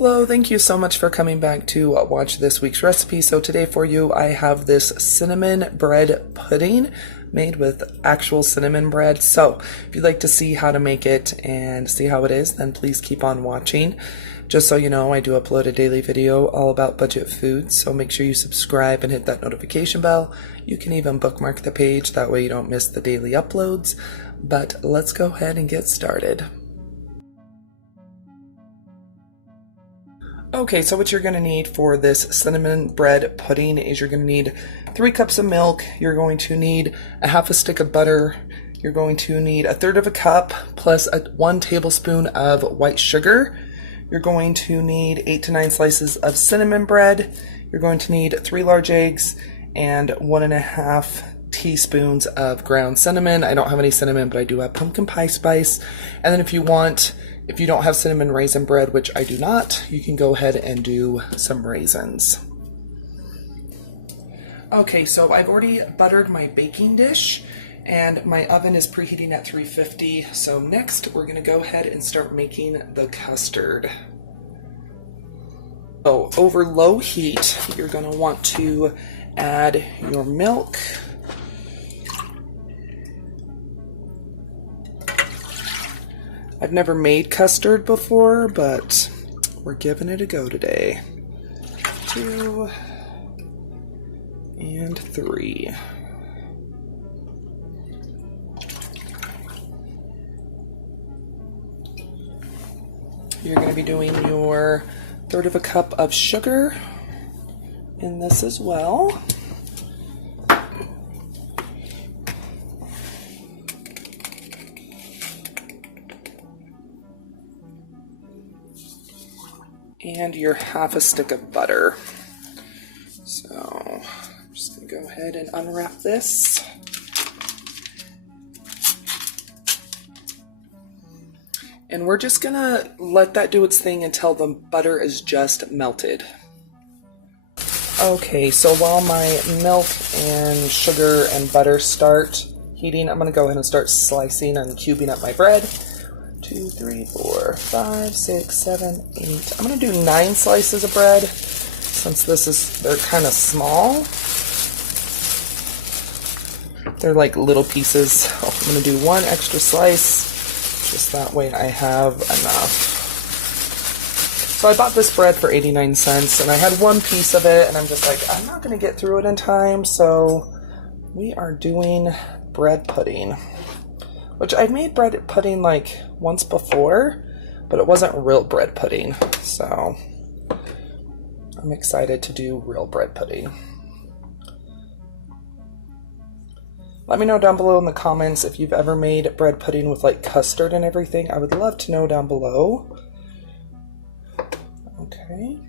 Hello, thank you so much for coming back to watch this week's recipe. So today for you, I have this cinnamon bread pudding made with actual cinnamon bread. So if you'd like to see how to make it and see how it is, then please keep on watching. Just so you know, I do upload a daily video all about budget foods, so make sure you subscribe and hit that notification bell. You can even bookmark the page, that way you don't miss the daily uploads. But let's go ahead and get started. Okay, so what you're going to need for this cinnamon bread pudding is you're going to need 3 cups of milk, you're going to need a half a stick of butter, you're going to need 1/3 of a cup plus 1 tablespoon of white sugar, you're going to need 8 to 9 slices of cinnamon bread, you're going to need 3 large eggs, and 1.5 teaspoons of ground cinnamon. I don't have any cinnamon, but I do have pumpkin pie spice. And then if you don't have cinnamon raisin bread, which I do not, you can go ahead and do some raisins. Okay, so I've already buttered my baking dish and my oven is preheating at 350. So next we're gonna go ahead and start making the custard. So over low heat, you're gonna want to add your milk. I've never made custard before, but we're giving it a go today. 2 and 3. You're going to be doing your 1/3 of a cup of sugar in this as well. And your half a stick of butter. So I'm just going to go ahead and unwrap this. And we're just going to let that do its thing until the butter is just melted. Okay, so while my milk and sugar and butter start heating, I'm going to go ahead and start slicing and cubing up my bread. 2, 3, 4, 5, 6, 7, 8. I'm going to do 9 slices of bread since they're kind of small. They're like little pieces. So I'm going to do 1 extra slice, just that way I have enough. So I bought this bread for 89 cents and I had 1 piece of it and I'm just like, I'm not going to get through it in time, so we are doing bread pudding. Which I've made bread pudding like once before, but it wasn't real bread pudding, so I'm excited to do real bread pudding. Let me know down below in the comments if you've ever made bread pudding with like custard and everything. I would love to know down below. Okay.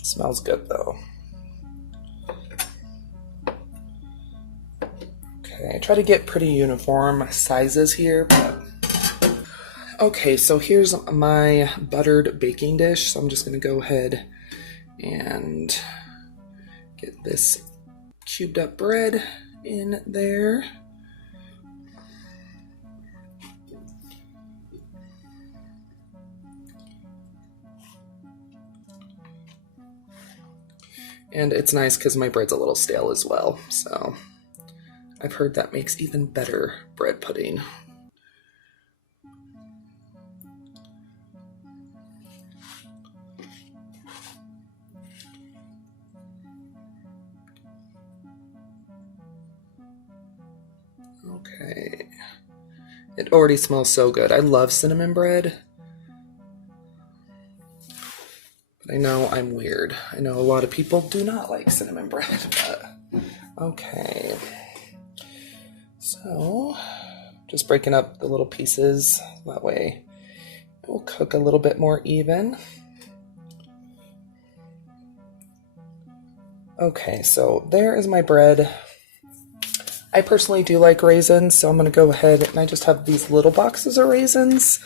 It smells good though. Okay, I try to get pretty uniform sizes here, but okay, so here's my buttered baking dish. So I'm just going to go ahead and get this cubed up bread in there. And it's nice because my bread's a little stale as well, so I've heard that makes even better bread pudding. Okay. It already smells so good. I love cinnamon bread. But I know I'm weird. I know a lot of people do not like cinnamon bread, but okay. So, just breaking up the little pieces, that way it will cook a little bit more even. Okay, so there is my bread. I personally do like raisins, so I'm going to go ahead and I just have these little boxes of raisins.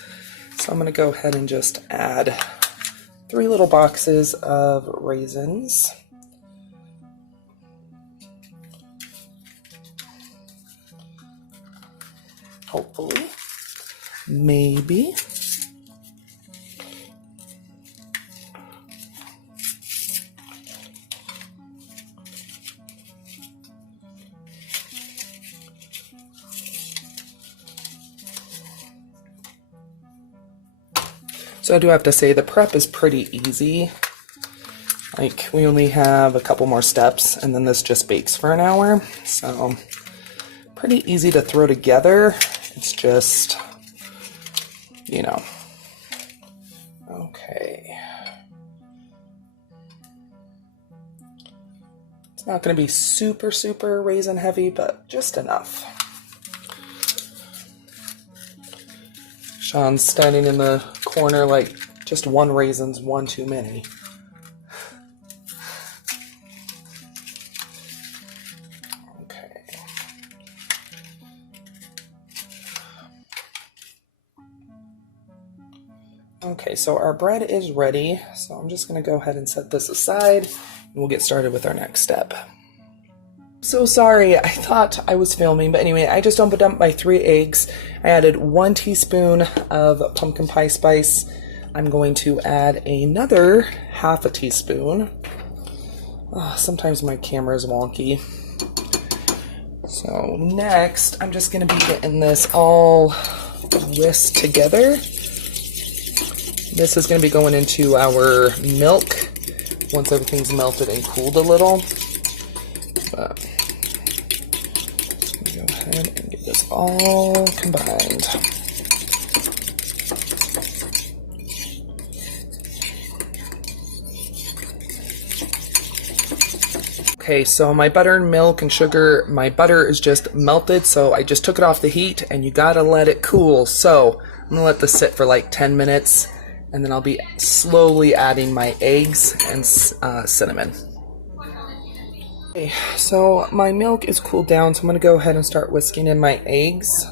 So I'm going to go ahead and just add 3 little boxes of raisins. hopefully. Maybe. So I do have to say the prep is pretty easy. Like, we only have a couple more steps and then this just bakes for an hour. So pretty easy to throw together. It's just, you know. Okay. It's not going to be super, super raisin heavy, but just enough. Sean's standing in the corner like, just one raisin's one too many. Okay. Okay, so our bread is ready. So I'm just going to go ahead and set this aside, and we'll get started with our next step. So sorry, I thought I was filming, but anyway, I just opened up my 3 eggs. I added 1 teaspoon of pumpkin pie spice. I'm going to add another half a teaspoon. Oh, sometimes my camera is wonky. So next, I'm just going to be getting this all whisked together. This is going to be going into our milk once everything's melted and cooled a little. But go ahead and get this all combined. Okay, so my butter and milk and sugar, my butter is just melted, so I just took it off the heat, and you gotta let it cool. So I'm gonna let this sit for like 10 minutes, and then I'll be slowly adding my eggs and cinnamon. Okay, so my milk is cooled down, so I'm going to go ahead and start whisking in my eggs.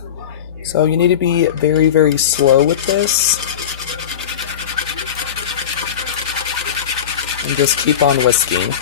So you need to be very, very slow with this. And just keep on whisking.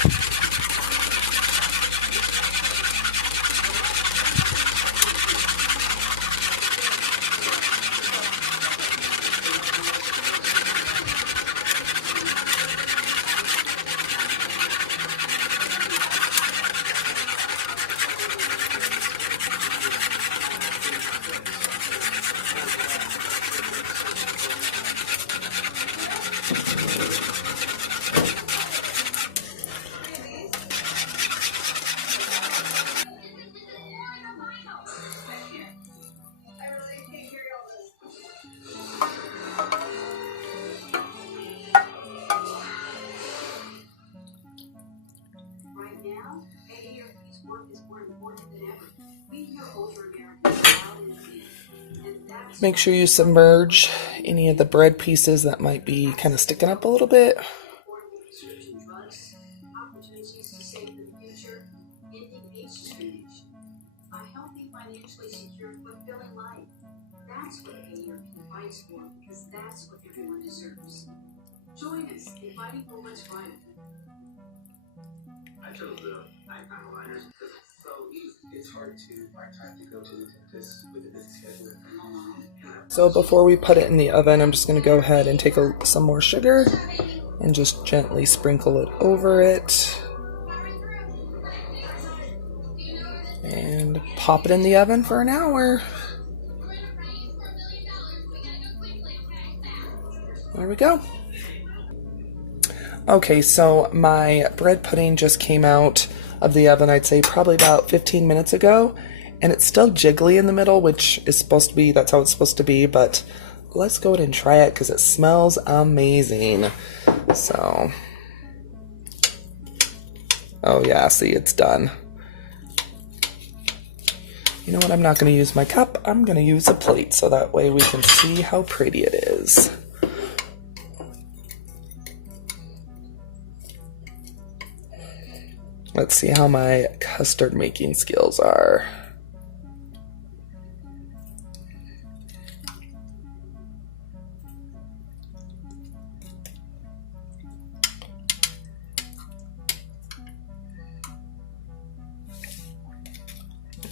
Make sure you submerge any of the bread pieces that might be kind of sticking up a little bit. Join us in fighting for what's right. I chose the nighttime aligners because it's so easy. It's hard to find time to go to the dentist with a busy schedule. So before we put it in the oven, I'm just going to go ahead and take some more sugar and just gently sprinkle it over it. And pop it in the oven for an hour. There we go. Okay, so my bread pudding just came out of the oven, I'd say probably about 15 minutes ago, and it's still jiggly in the middle, which is supposed to be, that's how it's supposed to be, but let's go ahead and try it because it smells amazing. So, oh yeah, see, it's done. You know what, I'm not going to use my cup, I'm going to use a plate so that way we can see how pretty it is. Let's see how my custard making skills are.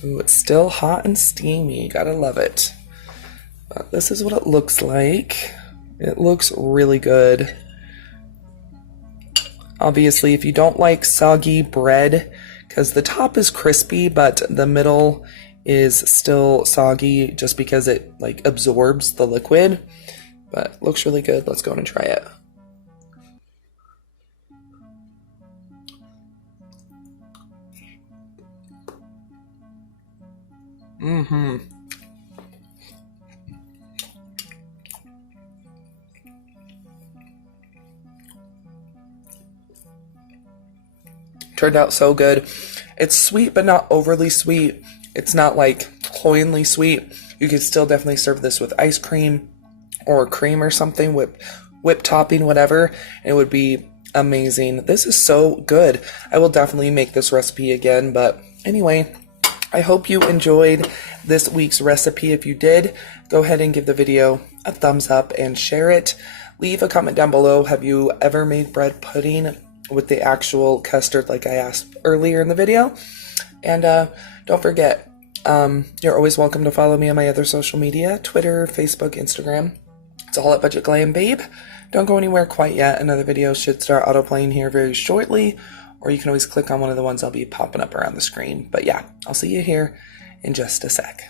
Ooh, it's still hot and steamy. Gotta love it. But this is what it looks like. It looks really good. Obviously, if you don't like soggy bread, because the top is crispy, but the middle is still soggy just because it like absorbs the liquid. But looks really good. Let's go and try it. Turned out so good. It's sweet, but not overly sweet. It's not like cloyingly sweet. You could still definitely serve this with ice cream or cream or something, whip topping, whatever. It would be amazing. This is so good. I will definitely make this recipe again. But anyway, I hope you enjoyed this week's recipe. If you did, go ahead and give the video a thumbs up and share it. Leave a comment down below. Have you ever made bread pudding with the actual custard like I asked earlier in the video? And don't forget, you're always welcome to follow me on my other social media, Twitter, Facebook, Instagram. It's all at Budget Glam Babe. Don't go anywhere quite yet. Another video should start autoplaying here very shortly, or you can always click on one of the ones I'll be popping up around the screen. But yeah, I'll see you here in just a sec.